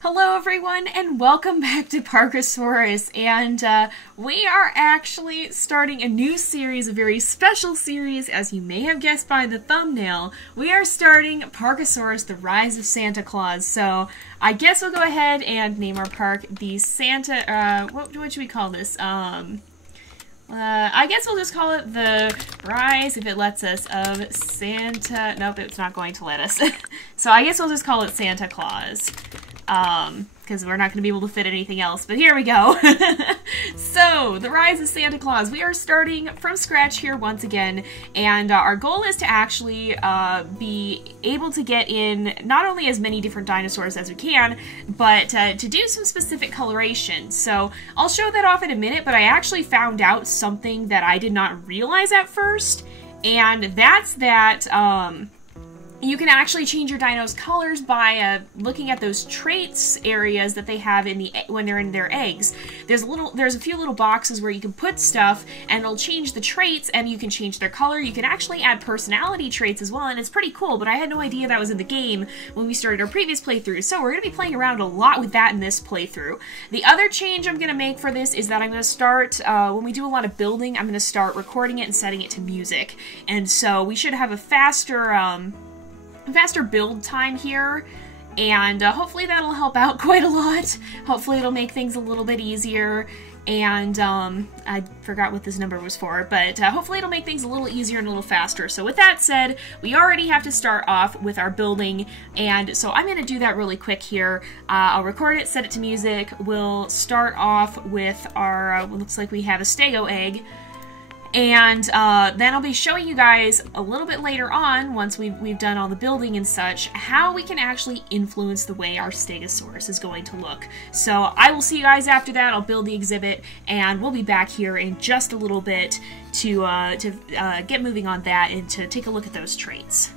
Hello everyone and welcome back to Parkasaurus, and we are actually starting a new series, a very special series, as you may have guessed by the thumbnail. We are starting Parkasaurus, the Rise of Santa Claus. So I guess we'll go ahead and name our park the Santa, what should we call this? I guess we'll just call it the Rise, if it lets us, of Santa. Nope, it's not going to let us. So I guess we'll just call it Santa Claus. Because we're not going to be able to fit anything else, but here we go. So, the Rise of Santa Claus. We are starting from scratch here once again, and our goal is to actually be able to get in not only as many different dinosaurs as we can, but to do some specific coloration. So, I'll show that off in a minute, but I actually found out something that I did not realize at first, and that's that, you can actually change your dino's colors by looking at those traits areas that they have in when they're in their eggs. There's a few little boxes where you can put stuff, and it'll change the traits, and you can change their color. You can actually add personality traits as well, and it's pretty cool. But I had no idea that was in the game when we started our previous playthrough. So we're going to be playing around a lot with that in this playthrough. The other change I'm going to make for this is that I'm going to start when we do a lot of building. I'm going to start recording it and setting it to music, and so we should have a faster build time here, and hopefully that'll help out quite a lot. Hopefully it'll make things a little bit easier, and I forgot what this number was for, but hopefully it'll make things a little easier and a little faster. So with that said, we already have to start off with our building, and so I'm going to do that really quick here. I'll record it, set it to music. We'll start off with our, looks like we have a stego egg. And then I'll be showing you guys a little bit later on, once we've done all the building and such, how we can actually influence the way our Stegosaurus is going to look. So I will see you guys after that. I'll build the exhibit, and we'll be back here in just a little bit to get moving on that and to take a look at those traits.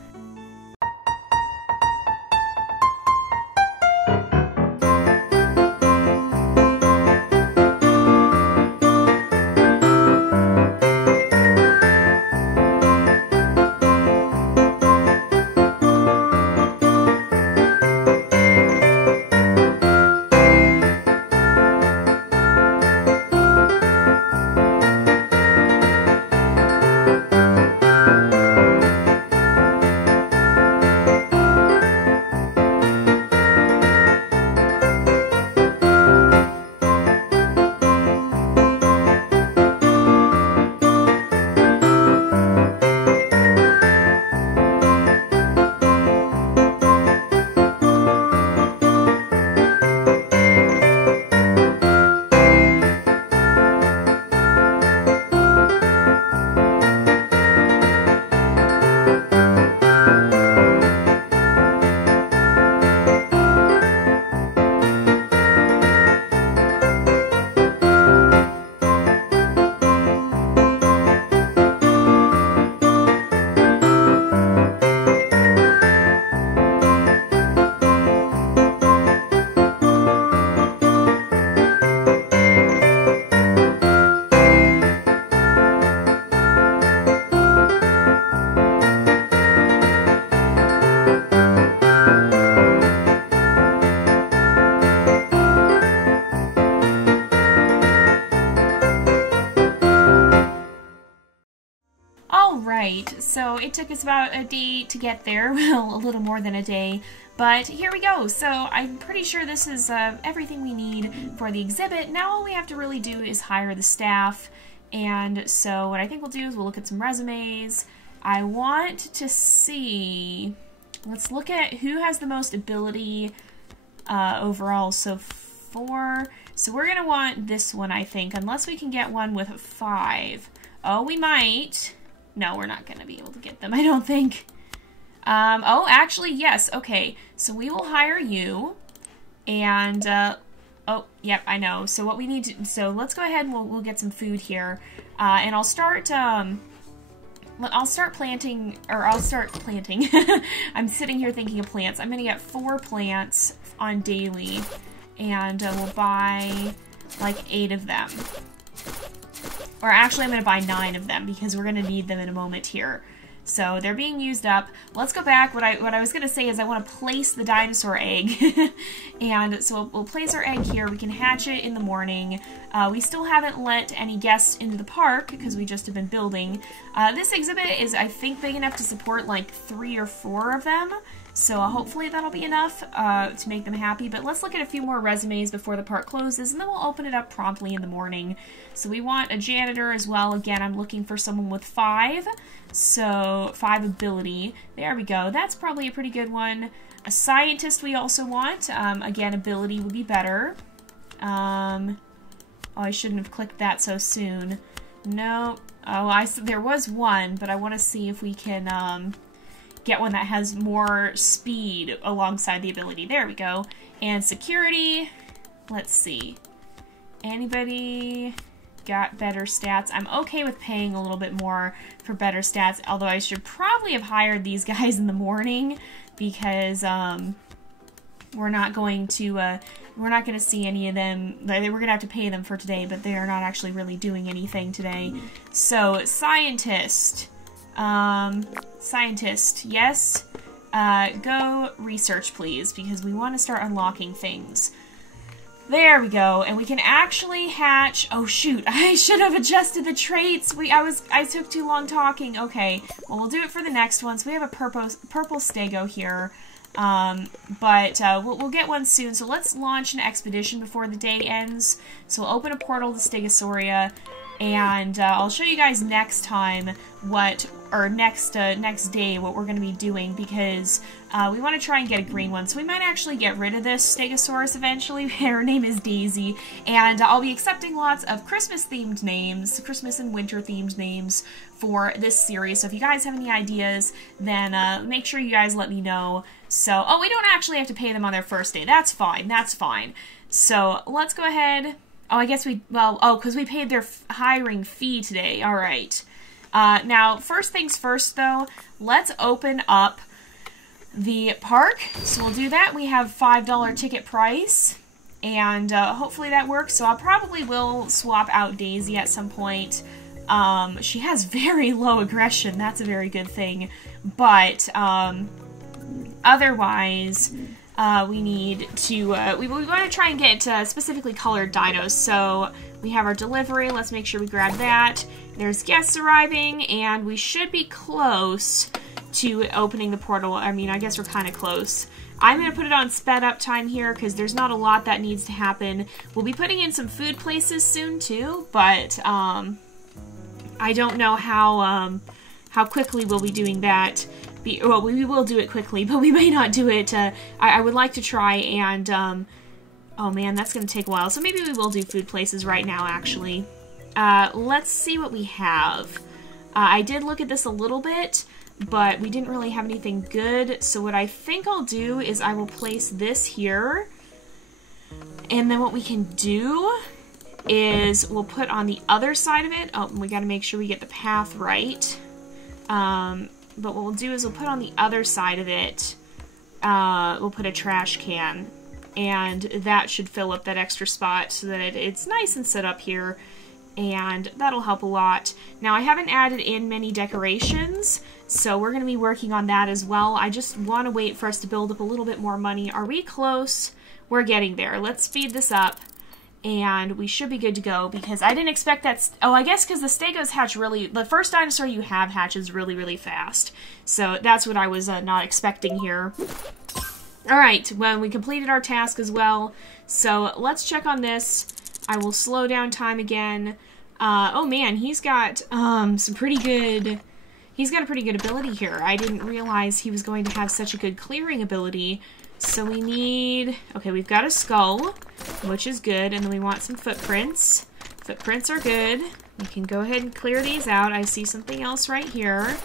So it took us about a day to get there, well, a little more than a day, but here we go. So I'm pretty sure this is everything we need for the exhibit. Now all we have to really do is hire the staff, and so what I think we'll do is we'll look at some resumes. I want to see, let's look at who has the most ability overall. So so we're gonna want this one, I think, unless we can get one with a 5. Oh, we might. No, we're not going to be able to get them, I don't think. Oh, actually, yes. Okay, so we will hire you. And, oh, yep, I know. So what we need to, so let's go ahead and we'll get some food here. And I'll start planting, or I'll start planting. I'm sitting here thinking of plants. I'm going to get 4 plants on daily. And we'll buy, like, 8 of them. Or actually, I'm going to buy 9 of them because we're going to need them in a moment here. So they're being used up. Let's go back. What I was going to say is I want to place the dinosaur egg. And so we'll place our egg here. We can hatch it in the morning. We still haven't let any guests into the park because we just have been building. This exhibit is, I think, big enough to support like 3 or 4 of them. So hopefully that'll be enough to make them happy. But let's look at a few more resumes before the park closes, and then we'll open it up promptly in the morning. So we want a janitor as well. Again, I'm looking for someone with 5. So 5 ability. There we go. That's probably a pretty good one. A scientist we also want. Again, ability would be better. Oh, I shouldn't have clicked that so soon. No. Oh, there was one, but I want to see if we can... get one that has more speed alongside the ability. There we go. And security, let's see. Anybody got better stats? I'm okay with paying a little bit more for better stats, although I should probably have hired these guys in the morning because we're not going to see any of them. We're going to have to pay them for today, but they are not actually really doing anything today. So, scientist. Scientist, yes. Go research, please, because we want to start unlocking things. There we go, and we can actually hatch... Oh, shoot, I should have adjusted the traits. I took too long talking. Okay, well, we'll do it for the next one. So we have a purple stego here, but we'll get one soon. So let's launch an expedition before the day ends. So we'll open a portal to Stegosauria, and I'll show you guys next time next day what we're going to be doing, because we want to try and get a green one. So we might actually get rid of this Stegosaurus eventually. Her name is Daisy, and I'll be accepting lots of Christmas-themed names, Christmas and winter-themed names for this series. So if you guys have any ideas, then make sure you guys let me know. So, oh, we don't actually have to pay them on their first day. That's fine. That's fine. So let's go ahead. Oh, I guess because we paid their hiring fee today. All right. Now, first things first, though, let's open up the park. So we'll do that. We have $5 ticket price, and hopefully that works. So I probably will swap out Daisy at some point. She has very low aggression. That's a very good thing. But otherwise... we need to, we want to try and get specifically colored dinos. So we have our delivery. Let's make sure we grab that. There's guests arriving, and we should be close to opening the portal. I mean, I guess we're kind of close. I'm going to put it on sped up time here because there's not a lot that needs to happen. We'll be putting in some food places soon too, but I don't know how quickly we'll be doing that. Well, we will do it quickly, but we may not do it. I would like to try and, oh man, that's going to take a while. So maybe we will do food places right now, actually. Let's see what we have. I did look at this a little bit, but we didn't really have anything good. So what I think I'll do is I will place this here. And then what we can do is we'll put on the other side of it. Oh, we got to make sure we get the path right. But what we'll do is we'll put on the other side of it, we'll put a trash can, and that should fill up that extra spot so that it's nice and set up here, and that'll help a lot. Now, I haven't added in many decorations, so we're going to be working on that as well. I just want to wait for us to build up a little bit more money. Are we close? We're getting there. Let's speed this up. And we should be good to go, because I didn't expect that... Oh, I guess because the Stegos hatch really... The first dinosaur you have hatches really, really fast. So that's what I was not expecting here. Alright, well, we completed our task as well. So let's check on this. I will slow down time again. Oh man, he's got some pretty good... He's got a pretty good ability here. I didn't realize he was going to have such a good clearing ability. So we need... Okay, we've got a skull, which is good, and then we want some footprints. Footprints are good. We can go ahead and clear these out. I see something else right here,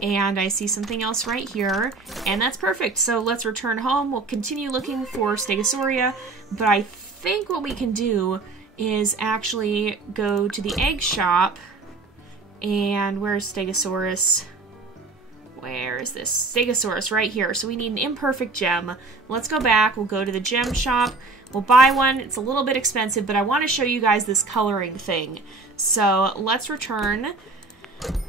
and I see something else right here, and that's perfect. So let's return home. We'll continue looking for Stegosauria, but I think what we can do is actually go to the egg shop, and where's Stegosaurus? Where is this? Stegosaurus right here. So we need an imperfect gem. Let's go back. We'll go to the gem shop. We'll buy one. It's a little bit expensive, but I want to show you guys this coloring thing. So let's return.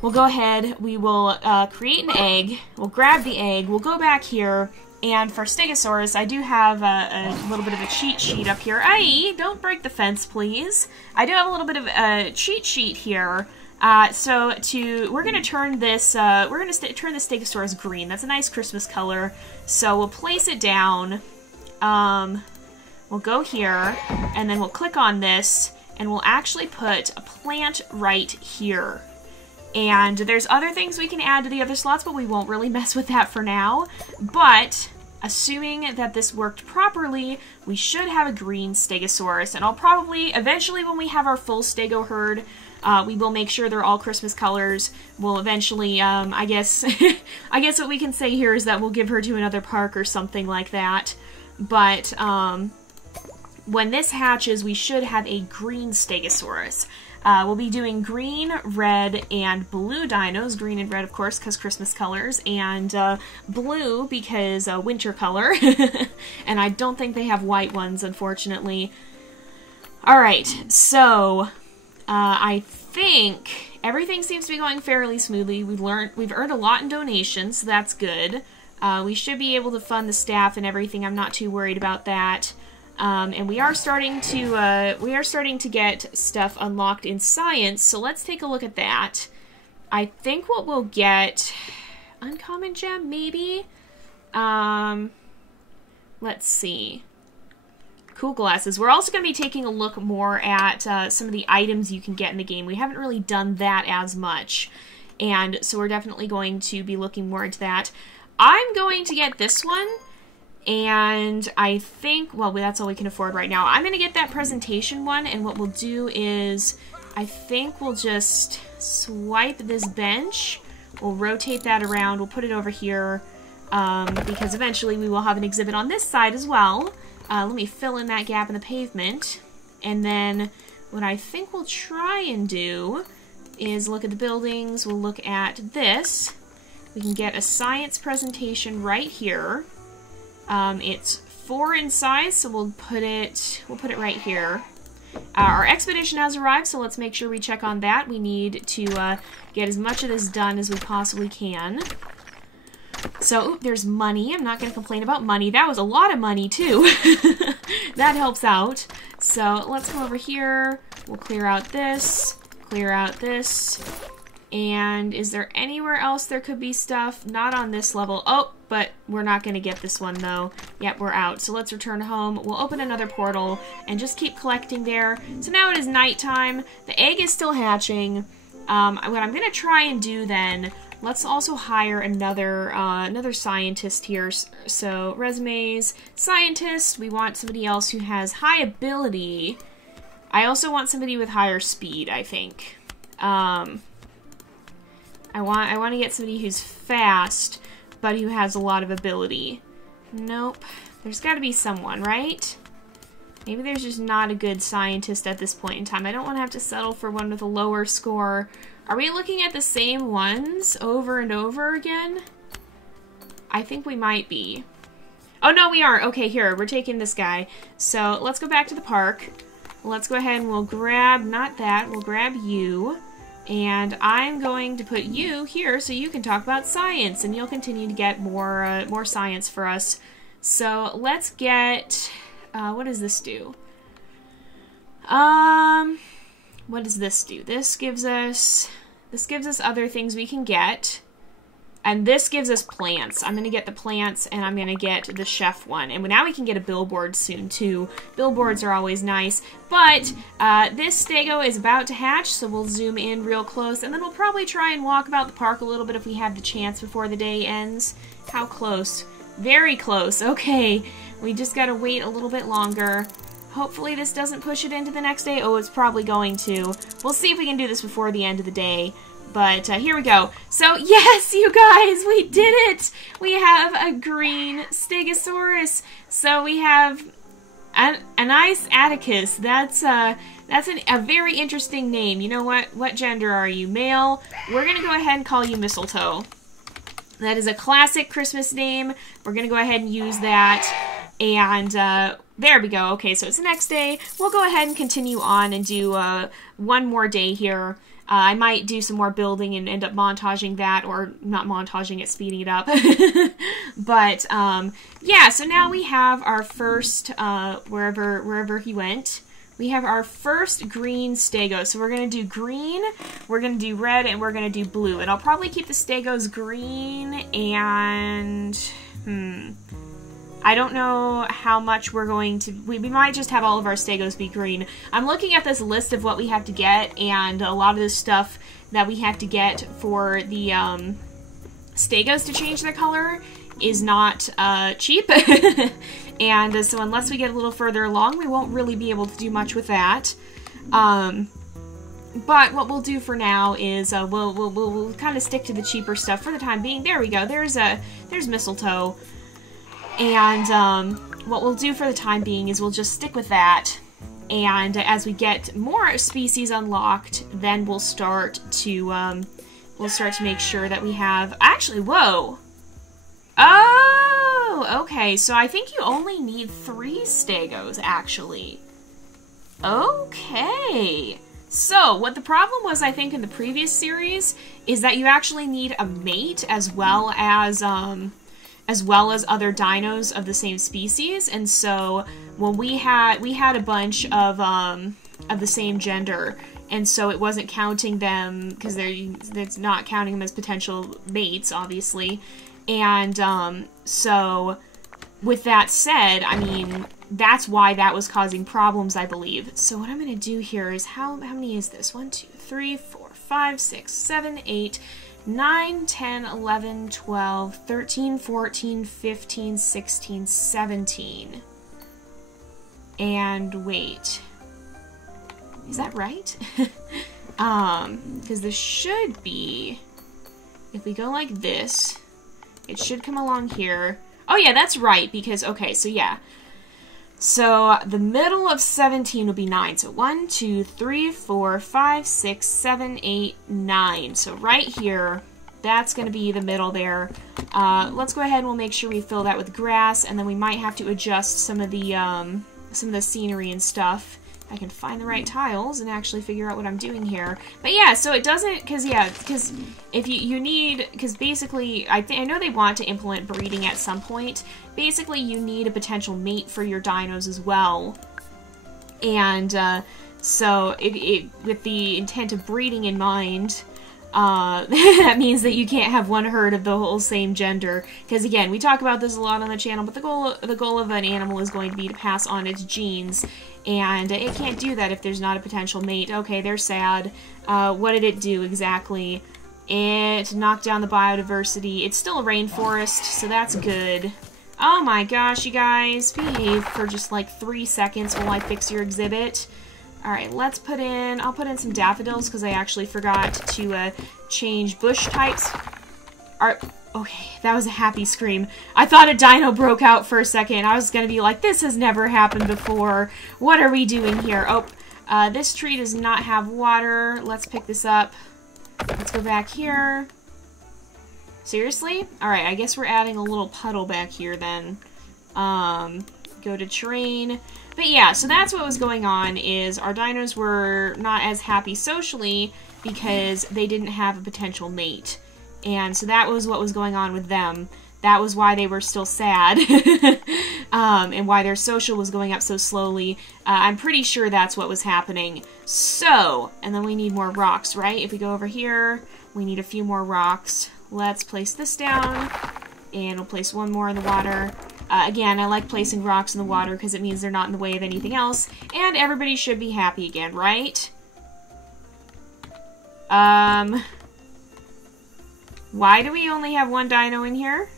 we'll go ahead, we will create an egg, we'll grab the egg, we'll go back here, and for Stegosaurus, I do have a little bit of a cheat sheet up here. Aye, don't break the fence, please. I do have a little bit of a cheat sheet here. We're gonna turn this, turn the Stegosaurus green. That's a nice Christmas color. So we'll place it down. We'll go here, and then we'll click on this, and we'll actually put a plant right here. And there's other things we can add to the other slots, but we won't really mess with that for now. But assuming that this worked properly, we should have a green Stegosaurus. And I'll probably, eventually when we have our full Stego herd, we will make sure they're all Christmas colors. We'll eventually, I guess what we can say here is that we'll give her to another park or something like that. But when this hatches, we should have a green Stegosaurus. We'll be doing green, red, and blue dinos. Green and red, of course, because Christmas colors, and blue because winter color. And I don't think they have white ones, unfortunately. Alright, so I think everything seems to be going fairly smoothly. We've earned a lot in donations, so that's good. We should be able to fund the staff and everything. I'm not too worried about that. And we are starting to get stuff unlocked in science, so let's take a look at that. I think what we'll get, uncommon gem, maybe? Let's see. Cool glasses. We're also going to be taking a look more at some of the items you can get in the game. We haven't really done that as much, and so we're definitely going to be looking more into that. I'm going to get this one. And I think, well, that's all we can afford right now. I'm going to get that presentation one, and what we'll do is, I think we'll just swipe this bench, we'll rotate that around, we'll put it over here, because eventually we will have an exhibit on this side as well. Let me fill in that gap in the pavement, and then what I think we'll try and do is look at the buildings, we'll look at this. We can get a science presentation right here. It's 4 in size, so we'll put it right here. Our expedition has arrived, so let's make sure we check on that. We need to get as much of this done as we possibly can. So, there's money. I'm not going to complain about money. That was a lot of money, too. That helps out. So, let's come over here. We'll clear out this. Clear out this. And is there anywhere else there could be stuff? Not on this level. Oh, but we're not going to get this one, though. Yep, we're out. So let's return home. We'll open another portal and just keep collecting there. So now it is nighttime. The egg is still hatching. What I'm going to try and do then, let's also hire another scientist here. So resumes, scientist. We want somebody else who has high ability. I also want somebody with higher speed, I think. I want to get somebody who's fast, but who has a lot of ability. Nope. There's got to be someone, right? Maybe there's just not a good scientist at this point in time. I don't want to have to settle for one with a lower score. Are we looking at the same ones over and over again? I think we might be. Oh, no, we are. Okay, here. We're taking this guy. So, let's go back to the park. Let's go ahead and we'll grab, not that, we'll grab you. And I'm going to put you here so you can talk about science, and you'll continue to get more science for us. So let's get, what does this do? What does this do? This gives us other things we can get. And this gives us plants. I'm going to get the plants, and I'm going to get the chef one. And now we can get a billboard soon, too. Billboards are always nice. But this Stego is about to hatch, so we'll zoom in real close. And then we'll probably try and walk about the park a little bit if we have the chance before the day ends. How close? Very close. Okay. We just got to wait a little bit longer. Hopefully this doesn't push it into the next day. Oh, it's probably going to. We'll see if we can do this before the end of the day. But here we go. So, yes, you guys, we did it! We have a green Stegosaurus. So we have a nice Atticus. That's a very interesting name. You know what? What gender are you? Male? We're going to go ahead and call you Mistletoe. That is a classic Christmas name. We're going to go ahead and use that. And there we go. Okay, so it's the next day. We'll go ahead and continue on and do one more day here. I might do some more building and end up montaging that, or not montaging it, speeding it up. But, yeah, so now we have our first, wherever he went, we have our first green stego. So we're going to do green, we're going to do red, and we're going to do blue. And I'll probably keep the stegos green, and, I don't know how much we're going to... We might just have all of our stegos be green. I'm looking at this list of what we have to get, and a lot of the stuff that we have to get for the stegos to change their color is not cheap. And so unless we get a little further along, we won't really be able to do much with that. But what we'll do for now is we'll kind of stick to the cheaper stuff for the time being. There we go. There's mistletoe. And what we'll do for the time being is we'll just stick with that, and as we get more species unlocked, then we'll start to make sure that we have... Actually, whoa! Oh, okay, so I think you only need 3 stegos, actually. Okay. So, what the problem was, I think, in the previous series, is that you actually need a mate as well as other dinos of the same species, and so when we had a bunch of the same gender, and so it wasn't counting them because it's not counting them as potential mates, obviously. And so with that said, I mean, that's why that was causing problems, I believe. So what I'm going to do here is how many is this? 1, 2, 3, 4, 5, 6, 7, 8, 9, 10, 11, 12, 13, 14, 15, 16, 17. And wait. Is that right? Because this should be... If we go like this, it should come along here. Oh yeah, that's right, because, okay, so yeah. So the middle of 17 will be 9. So 1, 2, 3, 4, 5, 6, 7, 8, 9. So right here, that's going to be the middle there. Let's go ahead and we'll make sure we fill that with grass, and then we might have to adjust some of the scenery and stuff. I can find the right tiles and actually figure out what I'm doing here. But yeah, so it doesn't, because if you need, because basically, I know they want to implement breeding at some point. Basically, you need a potential mate for your dinos as well. And so with the intent of breeding in mind, that means that you can't have one herd of the whole same gender. Because again, we talk about this a lot on the channel, but the goal of an animal is going to be to pass on its genes. And it can't do that if there's not a potential mate. Okay, they're sad. What did it do exactly? It knocked down the biodiversity. It's still a rainforest, so that's good. Oh my gosh, you guys. Behave for just like 3 seconds while I fix your exhibit. Alright, I'll put in some daffodils because I actually forgot to change bush types. Okay, that was a happy scream. I thought a dino broke out for a second. I was gonna be like, this has never happened before. What are we doing here? Oh, this tree does not have water. Let's pick this up. Let's go back here. Seriously? Alright, I guess we're adding a little puddle back here then. Go to terrain. But yeah, so that's what was going on, is our dinos were not as happy socially because they didn't have a potential mate. And so that was what was going on with them. That was why they were still sad. And why their social was going up so slowly. I'm pretty sure that's what was happening. So, and then we need more rocks, right? If we go over here, we need a few more rocks. Let's place this down. And we'll place one more in the water. Again, I like placing rocks in the water because it means they're not in the way of anything else. And everybody should be happy again, right? Why do we only have one dino in here?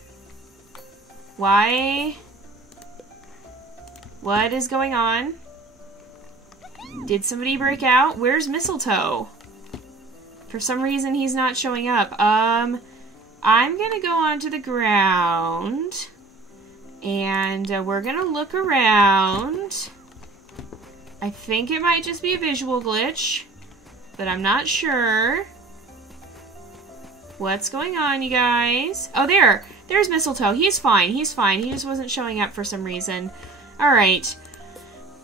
Why? What is going on? Did somebody break out? Where's Mistletoe? For some reason, he's not showing up. I'm gonna go onto the ground. And we're gonna look around. I think it might just be a visual glitch, but I'm not sure. What's going on, you guys? Oh, there's Mistletoe. He's fine. He's fine. He just wasn't showing up for some reason. Alright.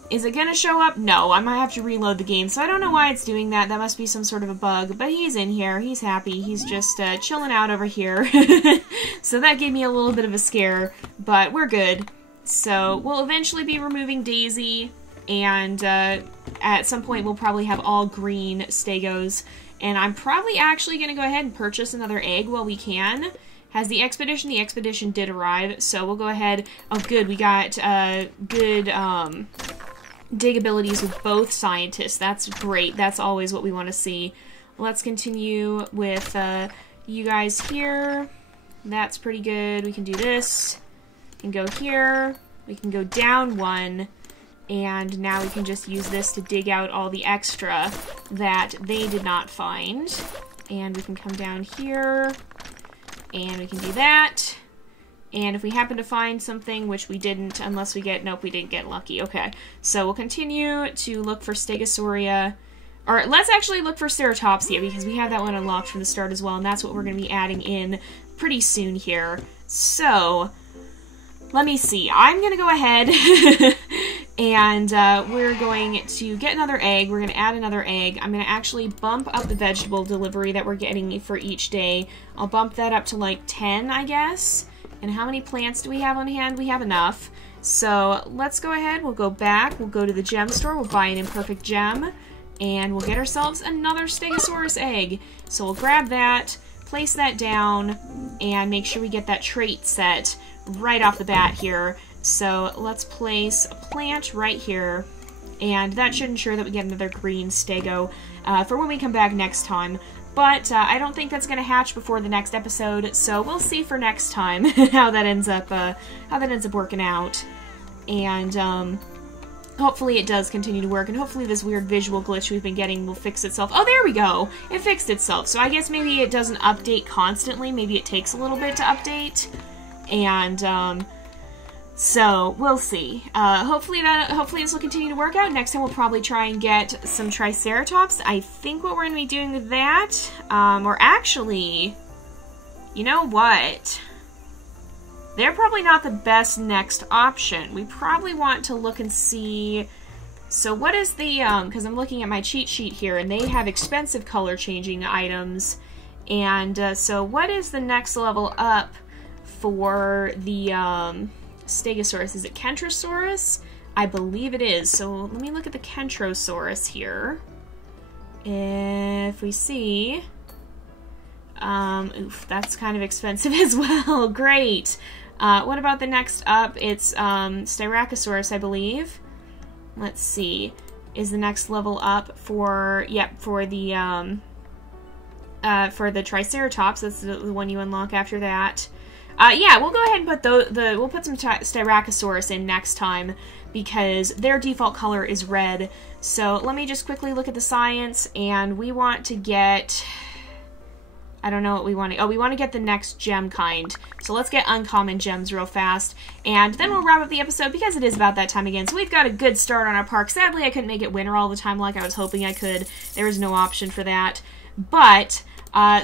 Is it gonna show up? No, I might have to reload the game, so I don't know why it's doing that. That must be some sort of a bug, but he's in here. He's happy. He's just chilling out over here. So that gave me a little bit of a scare, but we're good. So we'll eventually be removing Daisy, and at some point we'll probably have all green Stegos, and I'm probably actually going to go ahead and purchase another egg while we can. Has the expedition? The expedition did arrive, so we'll go ahead. Oh, good. We got good dig abilities with both scientists. That's great. That's always what we want to see. Let's continue with you guys here. That's pretty good. We can do this. We can go here. We can go down one. And now we can just use this to dig out all the extra that they did not find. And we can come down here. And we can do that. And if we happen to find something, which we didn't, unless we get, nope, we didn't get lucky. Okay, so we'll continue to look for Stegosauria, or let's actually look for Ceratopsia, because we have that one unlocked from the start as well, and that's what we're going to be adding in pretty soon here. So, let me see. I'm going to go ahead, and we're going to get another egg. We're going to add another egg. I'm going to actually bump up the vegetable delivery that we're getting for each day. I'll bump that up to like 10, I guess. And how many plants do we have on hand? We have enough. So let's go ahead. We'll go back. We'll go to the gem store. We'll buy an imperfect gem. And we'll get ourselves another Stegosaurus egg. So we'll grab that, place that down, and make sure we get that trait set right off the bat here. So let's place a plant right here. And that should ensure that we get another green Stego for when we come back next time. But I don't think that's going to hatch before the next episode, so we'll see for next time how that ends up working out. And hopefully it does continue to work, and hopefully this weird visual glitch we've been getting will fix itself. Oh, there we go! It fixed itself. So I guess maybe it doesn't update constantly. Maybe it takes a little bit to update. And so we'll see. Hopefully this will continue to work out. Next time we'll probably try and get some Triceratops. I think what we're going to be doing with that, or actually, you know what? They're probably not the best next option. We probably want to look and see. So what is the, because I'm looking at my cheat sheet here, and they have expensive color changing items. And so what is the next level up for the Stegosaurus? Is it Kentrosaurus? I believe it is. So let me look at the Kentrosaurus here. If we see... oof, that's kind of expensive as well. Great. What about the next up? It's Styracosaurus, I believe. Let's see. Is the next level up for... Yep, for the Triceratops. That's the one you unlock after that. Yeah, we'll go ahead and put we'll put some Styracosaurus in next time, because their default color is red. So let me just quickly look at the science, and we want to get... I don't know what we want to... Oh, we want to get the next gem kind. So let's get uncommon gems real fast, and then we'll wrap up the episode, because it is about that time again. So we've got a good start on our park. Sadly, I couldn't make it winter all the time like I was hoping I could. There was no option for that. But...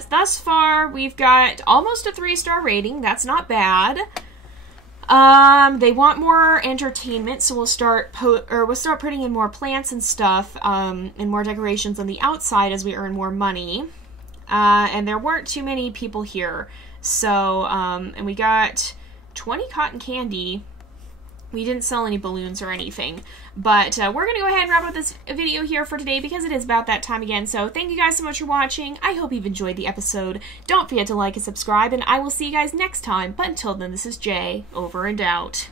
thus far, we've got almost a 3-star rating. That's not bad. They want more entertainment, so we'll start putting in more plants and stuff, and more decorations on the outside as we earn more money. And there weren't too many people here, so and we got 20 cotton candy. We didn't sell any balloons or anything, but we're going to go ahead and wrap up this video here for today, because it is about that time again. So thank you guys so much for watching. I hope you've enjoyed the episode. Don't forget to like and subscribe, and I will see you guys next time. But until then, this is Jay, over and out.